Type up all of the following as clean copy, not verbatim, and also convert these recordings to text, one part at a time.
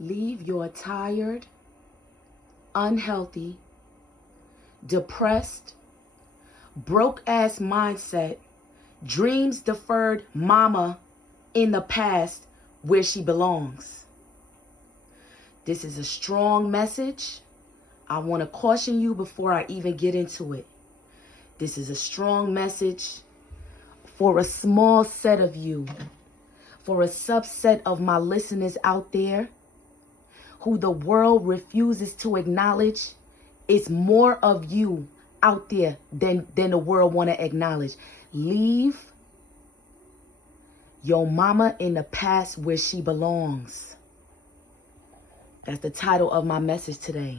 Leave your tired, unhealthy, depressed, broke-ass mindset, dreams deferred mama in the past where she belongs. This is a strong message. I want to caution you before I even get into it. This is a strong message for a small set of you, for a subset of my listeners out there who the world refuses to acknowledge. It's more of you out there than the world want to acknowledge. Leave your mama in the past where she belongs. That's the title of my message today.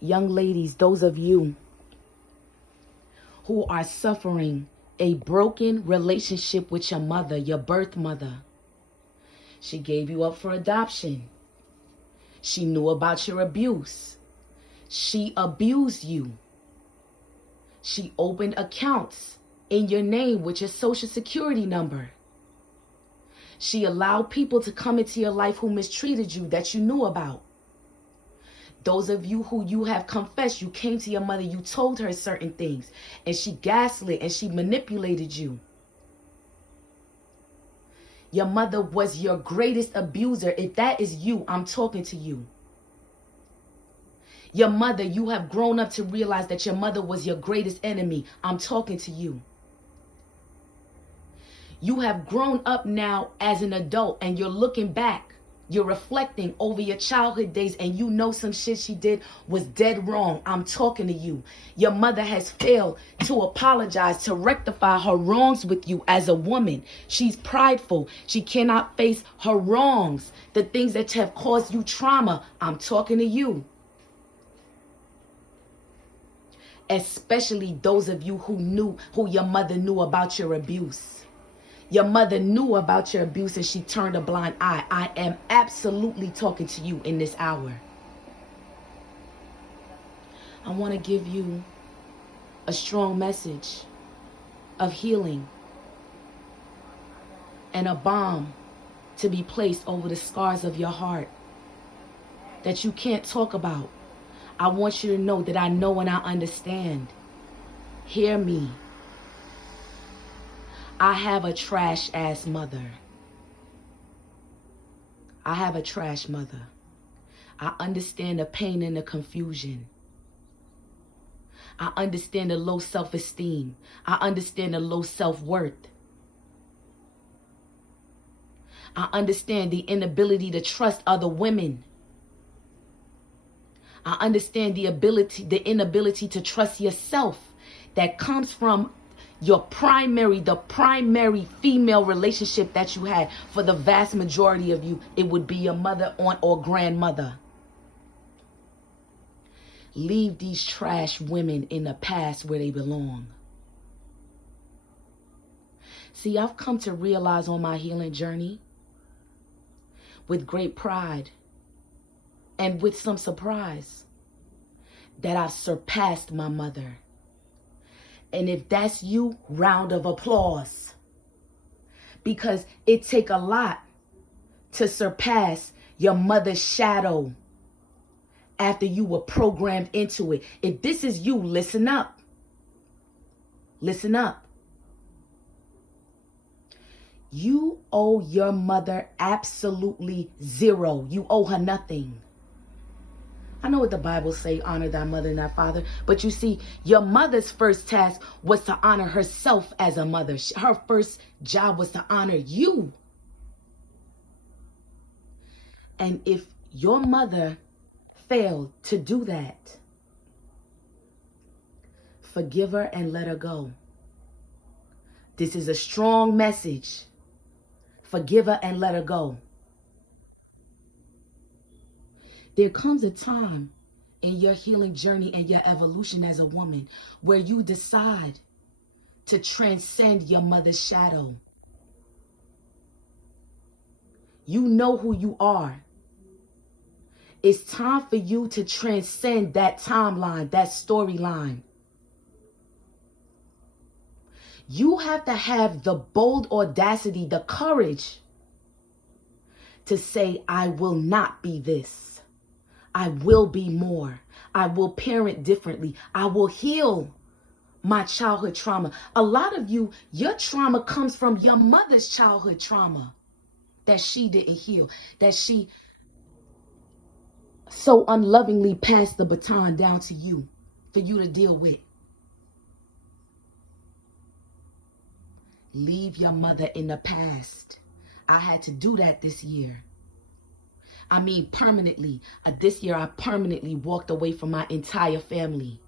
Young ladies, those of you who are suffering a broken relationship with your mother, your birth mother. She gave you up for adoption. She knew about your abuse. She abused you. She opened accounts in your name with your social security number. She allowed people to come into your life who mistreated you that you knew about. Those of you who you have confessed, you came to your mother, you told her certain things, and she gaslit and she manipulated you. Your mother was your greatest abuser. If that is you, I'm talking to you. Your mother, you have grown up to realize that your mother was your greatest enemy. I'm talking to you. You have grown up now as an adult and you're looking back. You're reflecting over your childhood days and you know some shit she did was dead wrong. I'm talking to you. Your mother has failed to apologize, to rectify her wrongs with you as a woman. She's prideful. She cannot face her wrongs, the things that have caused you trauma. I'm talking to you. Especially those of you who your mother knew about your abuse. Your mother knew about your abuse and she turned a blind eye. I am absolutely talking to you in this hour. I want to give you a strong message of healing and a balm to be placed over the scars of your heart that you can't talk about. I want you to know that I know and I understand. Hear me. I have a trash ass mother. I have a trash mother. I understand the pain and the confusion. I understand the low self-esteem. I understand the low self-worth. I understand the inability to trust other women. I understand the inability to trust yourself that comes from the primary female relationship that you had. For the vast majority of you, it would be your mother, aunt, or grandmother. Leave these trash women in the past where they belong. See, I've come to realize on my healing journey, with great pride and with some surprise, that I've surpassed my mother. And if that's you, round of applause. Because it takes a lot to surpass your mother's shadow after you were programmed into it. If this is you, listen up. Listen up. You owe your mother absolutely zero. You owe her nothing. I know what the Bible say, honor thy mother and thy father. But you see, your mother's first task was to honor herself as a mother. Her first job was to honor you. And if your mother failed to do that, forgive her and let her go. This is a strong message. Forgive her and let her go. There comes a time in your healing journey and your evolution as a woman where you decide to transcend your mother's shadow. You know who you are. It's time for you to transcend that timeline, that storyline. You have to have the bold audacity, the courage to say, I will not be this. I will be more. I will parent differently. I will heal my childhood trauma. A lot of you, your trauma comes from your mother's childhood trauma that she didn't heal, that she so unlovingly passed the baton down to you for you to deal with. Leave your mother in the past. I had to do that this year. I mean, permanently. This year, I permanently walked away from my entire family.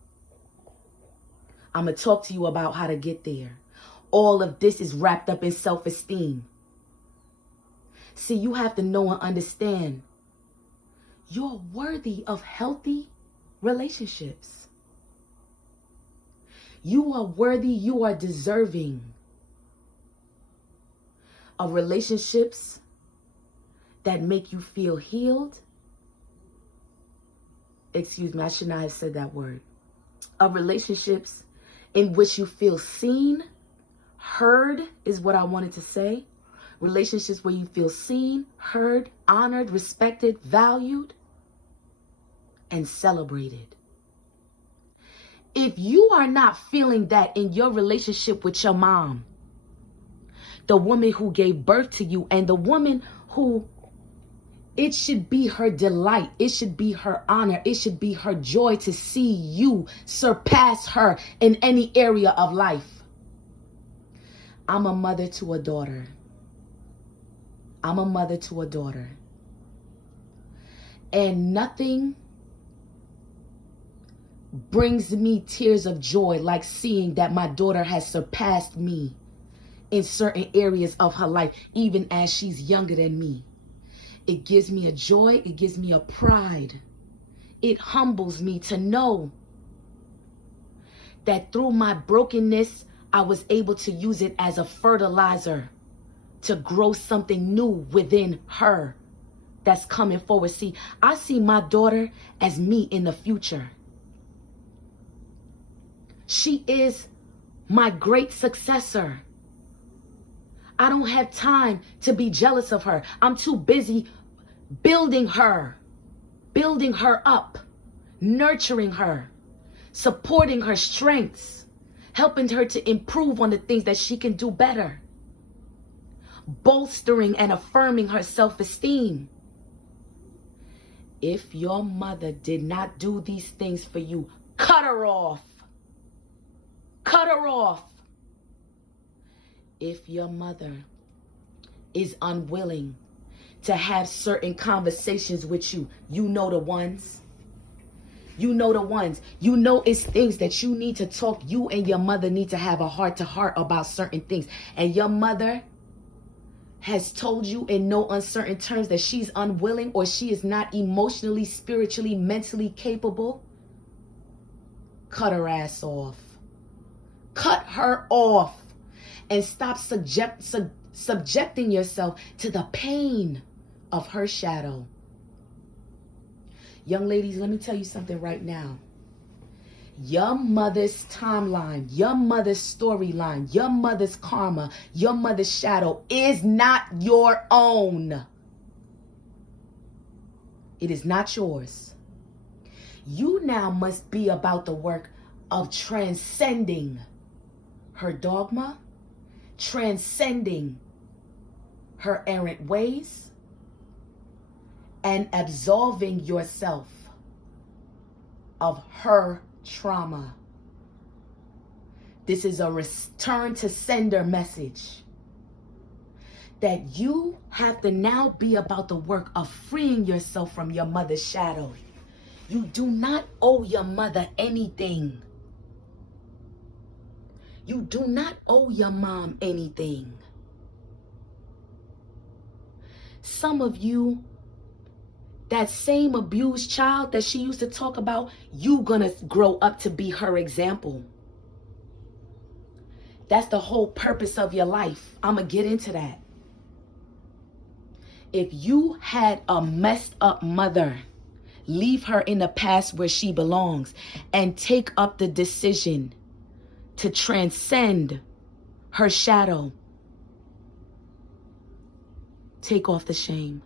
I'm going to talk to you about how to get there. All of this is wrapped up in self-esteem. See, you have to know and understand you're worthy of healthy relationships. You are worthy, you are deserving of relationships that make you feel healed. Excuse me, I should not have said that word. Of relationships in which you feel seen, heard is what I wanted to say. Relationships where you feel seen, heard, honored, respected, valued, and celebrated. If you are not feeling that in your relationship with your mom, the woman who gave birth to you, and the woman who it should be her delight, it should be her honor, it should be her joy to see you surpass her in any area of life. I'm a mother to a daughter. I'm a mother to a daughter. And nothing brings me tears of joy like seeing that my daughter has surpassed me in certain areas of her life, even as she's younger than me. It gives me a joy. It gives me a pride. It humbles me to know that through my brokenness, I was able to use it as a fertilizer to grow something new within her that's coming forward. See, I see my daughter as me in the future. She is my great successor. I don't have time to be jealous of her. I'm too busy building her up, nurturing her, supporting her strengths, helping her to improve on the things that she can do better, bolstering and affirming her self-esteem. If your mother did not do these things for you, cut her off. Cut her off. If your mother is unwilling to have certain conversations with you, you know the ones. You know the ones. You know it's things that you need to talk. You and your mother need to have a heart-to-heart about certain things. And your mother has told you in no uncertain terms that she's unwilling or she is not emotionally, spiritually, mentally capable. Cut her ass off. Cut her off. And stop subjecting yourself to the pain of her shadow. Young ladies, let me tell you something right now. Your mother's timeline, your mother's storyline, your mother's karma, your mother's shadow is not your own. It is not yours. You now must be about the work of transcending her dogma, transcending her errant ways, and absolving yourself of her trauma. This is a return to sender message that you have to now be about the work of freeing yourself from your mother's shadow. You do not owe your mother anything. You do not owe your mom anything. Some of you, that same abused child that she used to talk about, you gonna grow up to be her example. That's the whole purpose of your life. I'm gonna get into that. If you had a messed up mother, leave her in the past where she belongs and take up the decision to transcend her shadow. Take off the shame.